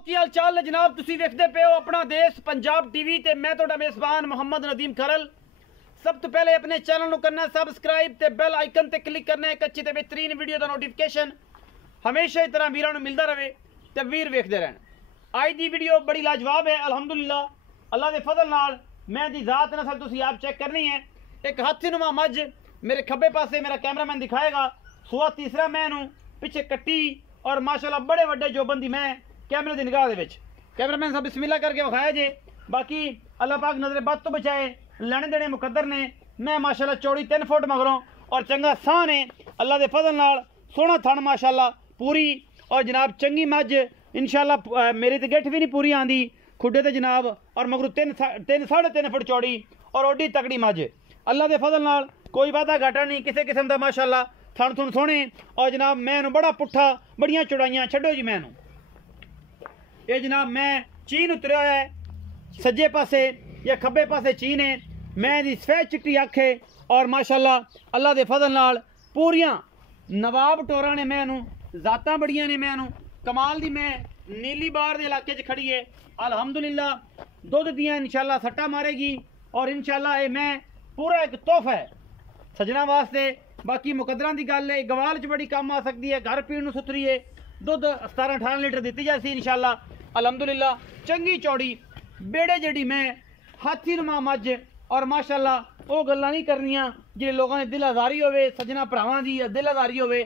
ਕੀ ਹਾਲ ਚਾਲ ਹੈ ਜਨਾਬ। ਤੁਸੀਂ ਵੇਖਦੇ ਪਏ ਹੋ ਆਪਣਾ ਦੇਸ਼ ਪੰਜਾਬ ਟੀਵੀ ਤੇ ਮੈਂ ਤੁਹਾਡਾ ਮੇਜ਼ਬਾਨ ਮੁਹੰਮਦ ਨਦੀਮ ਖਰਲ। सब तो पहले अपने चैनल को करना सबसक्राइब ते बेल आइकन ते क्लिक करना एक अच्छी ते बेहतरीन वीडियो का नोटिफिकेशन हमेशा इस तरह वीरों मिलता रहे ते वीर वेखते रहन। आज की वीडियो बड़ी लाजवाब है अल्हम्दुलिल्लाह। अल्लाह के फजल नाल मैं दी जात नस्ल तुसी आप चेक करनी है। एक हाथीनुमा मज मेरे खब्बे पासे मेरा कैमरामैन दिखाएगा, सुआ तीसरा मैं पिछे कट्टी और माशाल्लाह बड़े वड्डे जोबंदी मैं कैमरे की निगाह दे विच। कैमरामैन साहब बिस्मिल्लाह करके विखाया जे। बाकी अल्लाह पाक नजर बद तो बचाए, लेने देने मुकद्दर ने। मैं माशाल्लाह चौड़ी 3 फुट मगरों और चंगा साह ने अल्लाह के फजल नाल सोहना थन माशाल्लाह पूरी और जनाब चंगी मज इंशाल्लाह। मेरी तो गिठ भी नहीं पूरी आंदी खुडे ते जनाब और मगरू 3 साढ़े 3 फुट चौड़ी और ओडी तकड़ी मज अल्लाह के फजल नाल कोई वादा घाटा नहीं किसी किस्म का माशाल्लाह। थन थुन सोहने और जनाब मैं बड़ा पुट्ठा बड़ियां चौड़ाइयां छड्डो जी। मैं ये जनाब मैं चीन उतरिया है सज्जे पासे या खब्बे पासे चीन है। मैं दी सफेद चिट्टी अख है और माशाल्लाह अल्लाह के फजल नाल पूरियां नवाब टोरा ने मैनू जातां बड़ियां ने मैनू कमाल दी। मैं नीली बार के इलाके च खड़ी है अल्हम्दुलिल्लाह। दुध दियां इंशाल्लाह सट्टा मारेगी और इंशाल्लाह ये मैं पूरा एक तोहफा है सजना वास्ते। बाकी मुकद्दरां दी गल है गवाल च बड़ी काम आ सकती है, घर पीण नूं सुथरी है। दुध 17-18 लीटर दी जासी इंशाल्लाह अल्हम्दुलिल्लाह। चंगी चौड़ी बेड़े जड़ी मैं हाथी नुमा मज और माशाल्लाह वो गल्लां नहीं करनियां जे लोगों ने दिल आजारी होवे, सजना भरावां दी दिल आजारी होवे।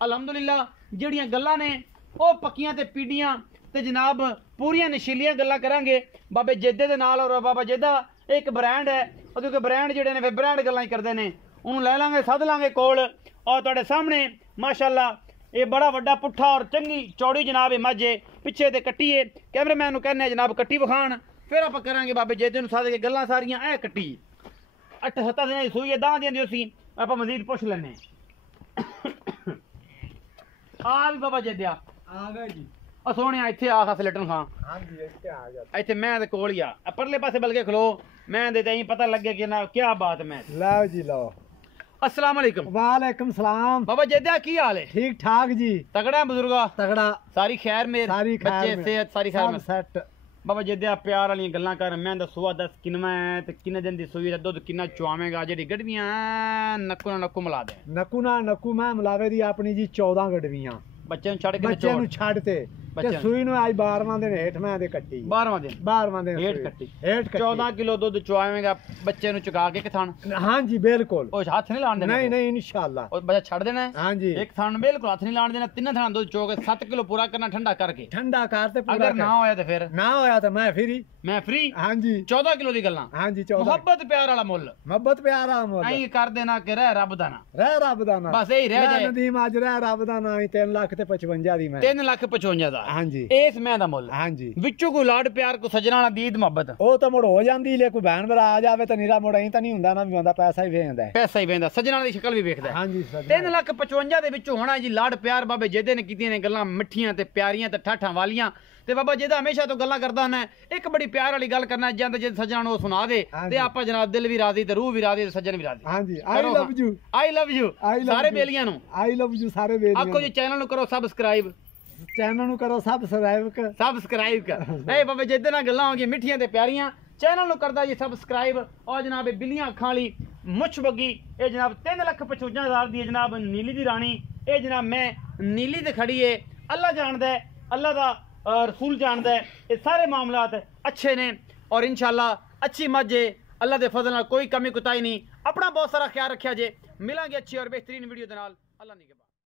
अल्हम्दुलिल्लाह जेड़ियां गल्लां ने वो पक्कियां ते पीड़ियां ते जनाब पूरियां नशीलियां गल्लां करांगे बाबे जेदे दे नाल। और बाबा जेदा एक ब्रांड है क्योंकि ब्रांड जेड़े ने फिर ब्रांड गल्लां ही करदे ने। उन्होंने लै लांगे सद लांगे कोल और तुहाडे सामने माशाल्लाह ये बड़ा वड्डा पुट्ठा और चंगी चौड़ी जनाब ये मज है। पिछे ते कट्टी है कैमरामैन नूं कहने जनाब कट्टी विखाण फिर आप करांगे बाबे जेदे नूं सादे के गल्लां सारियां। ऐ कट्टी 8-7 दिन दी सूई है दां दी उसी आप मजीद पुछ लैने। आ भी बाबा जेदिया आ गए जी। ओ सोहणिया इत्थे आ खस लटन खां। हां जी इत्थे आ गया। इत्थे मैं ते कोल ही आ परले पासे बलके खलो मैं दे ते पता लगे कि ना क्या बात मैं। लाओ जी लाओ। अस्सलाम वालेकुम। वालेकुम सलाम। बाबा जेदिया की हाल है? ठीक ठाक जी। तगड़ा है बुजुर्गा? तगड़ा। सारी खैर मेर सारी खैर बच्चे सेहत सारी खैर में सेट। बाबा जेदिया प्यार वाली गल्लां कर। मैं सुबह 10 किनवा है ते किन्ने दिन दी सूई दा दुध किन्ना चुआवेगा जेडी गडवियां नक्कू ना नक्कू मिला दे। नक्कू ना नक्कू मैं मिलावे दी अपनी जी 14 गडवियां बच्चे नु छड़ के बच्चे नु छड़ ते सूई नु आज 12वां दिन हेठ मैं दे कट्टी। 12वां दिन हेठ कट्टी। हेठ 14 किलो दुध चुआवेगा बच्चे नु चुका के थन। हां जी बिल्कुल। ओ हाथ नहीं लाण देना? नहीं नहीं इंशाल्लाह। और बच्चा छड़ देना है। हां जी एक थन बिल्कुल हाथ नहीं लाण देना। तीन थन दुध चो के 7 किलो पूरा करना ठंडा करके। ठंडा करते पूरा। अगर ना होया तो फिर ना होया तो मैं फ्री। हां जी 14 किलो दी गल्लां। हां जी 14। मोहब्बत प्यार वाला मुੱਲ। मोहब्बत प्यार वाला मुੱਲ। ऐ कर देना कि रह रब दा ना। रह रब दा ना। बस यही रह जाए। नदीम आज रह रब दा ना 3 लाख ते 55 दी मैं। 3,55,000 दा। हां जी इस मैं दा मुੱਲ। हां जी विचों कोई लाड प्यार को सजना वाला दीद मोहब्बत ओ तो मुड़ हो जांदी ले कोई बहन भरा आ जावे तो नीरा मुड़ अं तो नहीं हुंदा ना भी हुंदा पैसा ही वेंदा है। पैसा ही वेंदा सजना दी शक्ल भी वेखदा है। हां जी 3,55,000 दे विचों होना जी लाड प्यार बाबे जेदे ने कीतियां ने गल्लां मिठियां ते प्यारियां ते ठाठां वालियां ते बाबा जेदा हमेशा तो गल्लां करदा है। एक बड़ी प्यार वाली गल करना जंद जे सजना नु सुना दे ते आपा जनाब दिल भी राजी ते रूह भी राजी ते सज्जन भी राजी। हां जी आई लव यू सारे बेलियां नु आई लव यू सारे बेलियां। आखो जी चैनल नु करो सब्सक्राइब। चैनल नु करो सब्सक्राइब कर ए बाबा जेदे ना गल्लां होगी मिठियां ते प्यारियां चैनल नु करदा जी सब्सक्राइब। और जनाब बिल्लियां अखां वाली मुछ बगी ए जनाब 3,55,000 दी जनाब नीली दी रानी ए जनाब मैं नीली ते खड़ी है। अल्लाह जानदा है अल्लाह दा रसूल जानदा है ये सारे मामलात अच्छे ने और इंशाल्लाह अच्छी मज है अल्लाह दे फजल नाल कोई कमी कुताई नहीं। अपना बहुत सारा ख्याल रखिया जे। मिलांगे अच्छी और बेहतरीन वीडियो दे नाल। अल्लाह निगहबान।